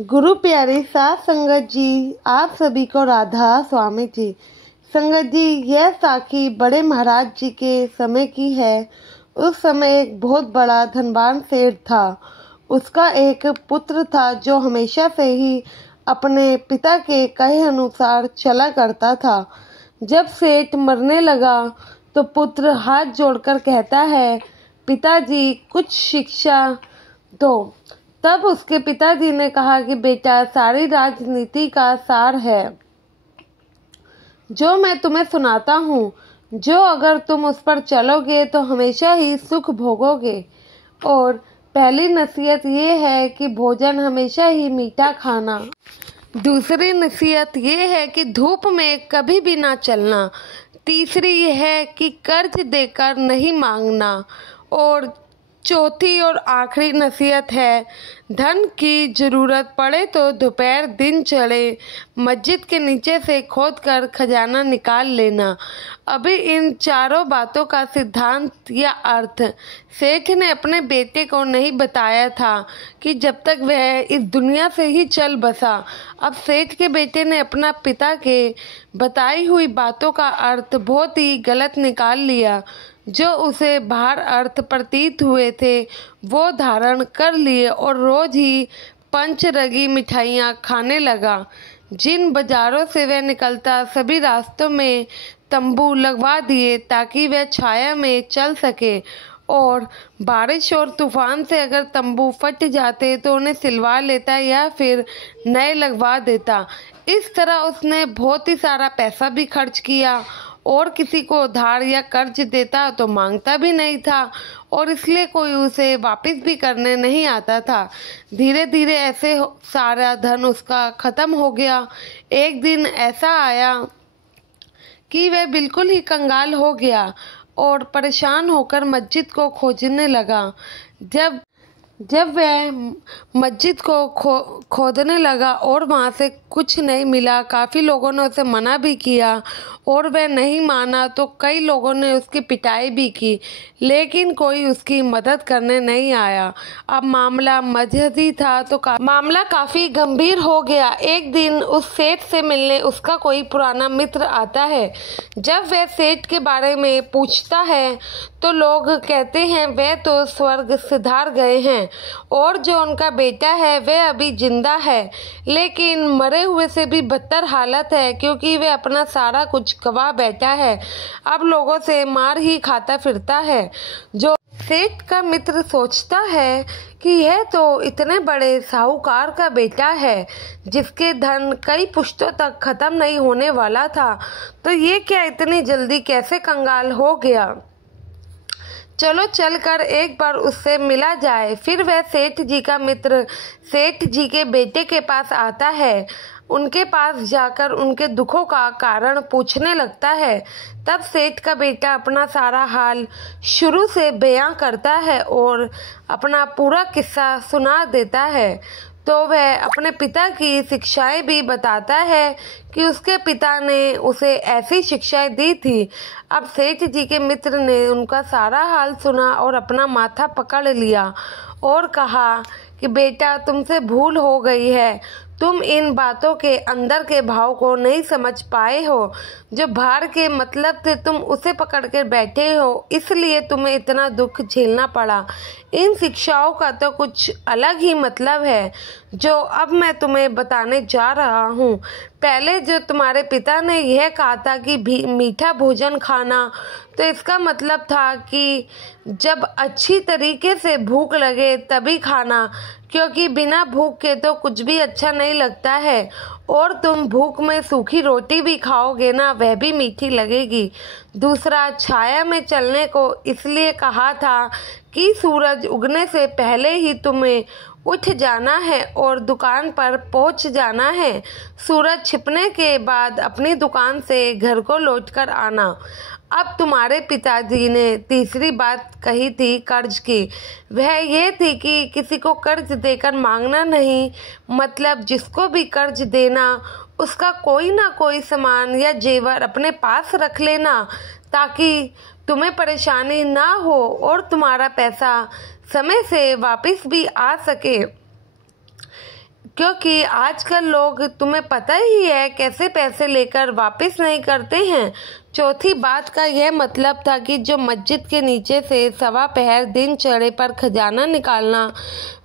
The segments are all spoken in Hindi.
गुरु प्यारी साध संगत जी, आप सभी को राधा स्वामी जी। संगत जी, यह साखी बड़े महाराज जी के समय की है। उस समय एक बहुत बड़ा धनवान सेठ था। उसका एक पुत्र था जो हमेशा से ही अपने पिता के कहे अनुसार चला करता था। जब सेठ मरने लगा तो पुत्र हाथ जोड़कर कहता है, पिताजी कुछ शिक्षा दो। तब उसके पिताजी ने कहा कि बेटा, सारी राजनीति का सार है जो मैं तुम्हें सुनाता हूँ, जो अगर तुम उस पर चलोगे तो हमेशा ही सुख भोगोगे। और पहली नसीहत ये है कि भोजन हमेशा ही मीठा खाना। दूसरी नसीहत ये है कि धूप में कभी भी ना चलना। तीसरी ये है कि कर्ज देकर नहीं मांगना। और चौथी और आखिरी नसीहत है, धन की ज़रूरत पड़े तो दोपहर दिन चढ़े मस्जिद के नीचे से खोदकर खजाना निकाल लेना। अभी इन चारों बातों का सिद्धांत या अर्थ सेठ ने अपने बेटे को नहीं बताया था कि जब तक वह इस दुनिया से ही चल बसा। अब सेठ के बेटे ने अपना पिता के बताई हुई बातों का अर्थ बहुत ही गलत निकाल लिया। जो उसे बाहर अर्थ प्रतीत हुए थे वो धारण कर लिए और रोज ही पंचरंगी मिठाइयाँ खाने लगा। जिन बाजारों से वह निकलता सभी रास्तों में तंबू लगवा दिए ताकि वह छाया में चल सके, और बारिश और तूफान से अगर तंबू फट जाते तो उन्हें सिलवा लेता या फिर नए लगवा देता। इस तरह उसने बहुत ही सारा पैसा भी खर्च किया और किसी को उधार या कर्ज देता तो मांगता भी नहीं था और इसलिए कोई उसे वापस भी करने नहीं आता था। धीरे धीरे ऐसे सारा धन उसका ख़त्म हो गया। एक दिन ऐसा आया कि वह बिल्कुल ही कंगाल हो गया और परेशान होकर मस्जिद को खोजने लगा। जब वह मस्जिद को खोदने लगा और वहाँ से कुछ नहीं मिला। काफ़ी लोगों ने उसे मना भी किया और वह नहीं माना तो कई लोगों ने उसकी पिटाई भी की, लेकिन कोई उसकी मदद करने नहीं आया। अब मामला मजहदी था तो मामला काफ़ी गंभीर हो गया। एक दिन उस सेठ से मिलने उसका कोई पुराना मित्र आता है। जब वह सेठ के बारे में पूछता है तो लोग कहते हैं वह तो स्वर्ग सिधार गए हैं और जो उनका बेटा है वह अभी जिंदा है, लेकिन मरे हुए से भी बदतर हालत है क्योंकि वह अपना सारा कुछ गवा बैठा है। अब लोगों से मार ही खाता फिरता है। जो सेठ का मित्र सोचता है कि यह तो इतने बड़े साहूकार का बेटा है जिसके धन कई पुश्तों तक खत्म नहीं होने वाला था, तो ये क्या इतनी जल्दी कैसे कंगाल हो गया। चलो चलकर एक बार उससे मिला जाए। फिर वह सेठ जी का मित्र सेठ जी के बेटे के पास आता है। उनके पास जाकर उनके दुखों का कारण पूछने लगता है। तब सेठ का बेटा अपना सारा हाल शुरू से बयां करता है और अपना पूरा किस्सा सुना देता है। तो वह अपने पिता की शिक्षाएं भी बताता है कि उसके पिता ने उसे ऐसी शिक्षाएं दी थी। अब सेठ जी के मित्र ने उनका सारा हाल सुना और अपना माथा पकड़ लिया और कहा कि बेटा, तुमसे भूल हो गई है। तुम इन बातों के अंदर के भाव को नहीं समझ पाए हो। जो बाहर के मतलब थे तुम उसे पकड़ कर बैठे हो, इसलिए तुम्हें इतना दुख झेलना पड़ा। इन शिक्षाओं का तो कुछ अलग ही मतलब है जो अब मैं तुम्हें बताने जा रहा हूँ। पहले जो तुम्हारे पिता ने यह कहा था कि मीठा भोजन खाना, तो इसका मतलब था कि जब अच्छी तरीके से भूख लगे तभी खाना, क्योंकि बिना भूख के तो कुछ भी अच्छा नहीं लगता है। और तुम भूख में सूखी रोटी भी खाओगे ना, वह भी मीठी लगेगी। दूसरा, छाया में चलने को इसलिए कहा था कि सूरज उगने से पहले ही तुम्हें उठ जाना है और दुकान पर पहुंच जाना है। सूरज छिपने के बाद अपनी दुकान से घर को लौटकर आना। अब तुम्हारे पिताजी ने तीसरी बात कही थी कर्ज की। वह ये थी कि किसी को कर्ज देकर मांगना नहीं, मतलब जिसको भी कर्ज देना उसका कोई ना कोई सामान या जेवर अपने पास रख लेना ताकि तुम्हें परेशानी ना हो और तुम्हारा पैसा समय से वापस भी आ सके। क्योंकि आजकल लोग, तुम्हें पता ही है, कैसे पैसे लेकर वापस नहीं करते हैं। चौथी बात का यह मतलब था कि जो मस्जिद के नीचे से सवा पहर दिन चढ़े पर खजाना निकालना,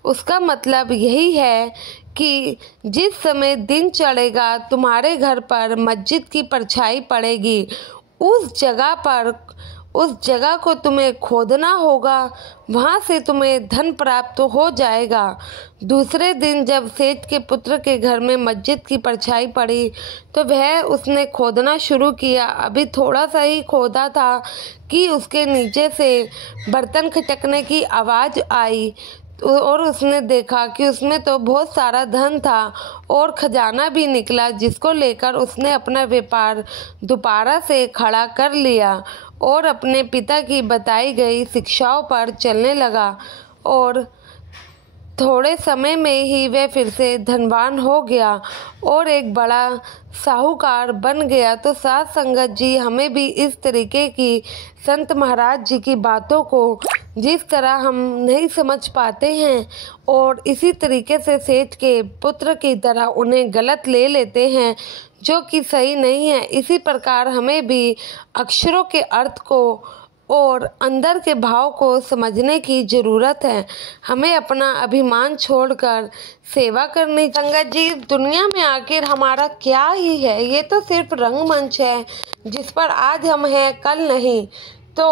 उसका मतलब यही है कि जिस समय दिन चढ़ेगा तुम्हारे घर पर मस्जिद की परछाई पड़ेगी, उस जगह को तुम्हें खोदना होगा, वहाँ से तुम्हें धन प्राप्त हो जाएगा। दूसरे दिन जब सेठ के पुत्र के घर में मस्जिद की परछाई पड़ी तो उसने खोदना शुरू किया। अभी थोड़ा सा ही खोदा था कि उसके नीचे से बर्तन खटकने की आवाज़ आई और उसने देखा कि उसमें तो बहुत सारा धन था और खजाना भी निकला, जिसको लेकर उसने अपना व्यापार दोबारा से खड़ा कर लिया और अपने पिता की बताई गई शिक्षाओं पर चलने लगा और थोड़े समय में ही वह फिर से धनवान हो गया और एक बड़ा साहूकार बन गया। तो साध संगत जी, हमें भी इस तरीके की संत महाराज जी की बातों को जिस तरह हम नहीं समझ पाते हैं और इसी तरीके से सेठ के पुत्र की तरह उन्हें गलत ले लेते हैं, जो कि सही नहीं है, इसी प्रकार हमें भी अक्षरों के अर्थ को और अंदर के भाव को समझने की ज़रूरत है। हमें अपना अभिमान छोड़कर सेवा करनी। संगत जी, दुनिया में आखिर हमारा क्या ही है? ये तो सिर्फ रंगमंच है जिस पर आज हम हैं, कल नहीं। तो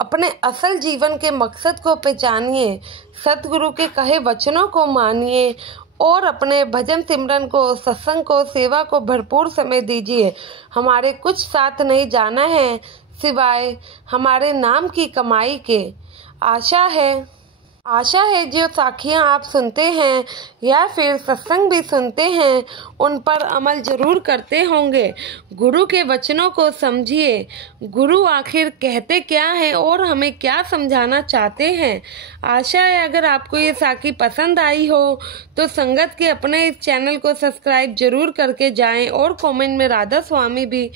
अपने असल जीवन के मकसद को पहचानिए, सतगुरु के कहे वचनों को मानिए और अपने भजन सिमरन को, सत्संग को, सेवा को भरपूर समय दीजिए। हमारे कुछ साथ नहीं जाना है सिवाय हमारे नाम की कमाई के। आशा है जो साखियाँ आप सुनते हैं या फिर सत्संग भी सुनते हैं, उन पर अमल जरूर करते होंगे। गुरु के वचनों को समझिए, गुरु आखिर कहते क्या हैं और हमें क्या समझाना चाहते हैं। आशा है अगर आपको ये साखी पसंद आई हो तो संगत के अपने इस चैनल को सब्सक्राइब जरूर करके जाएं और कमेंट में राधा स्वामी भी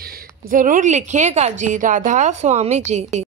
ज़रूर लिखिएगा जी। राधा स्वामी जी।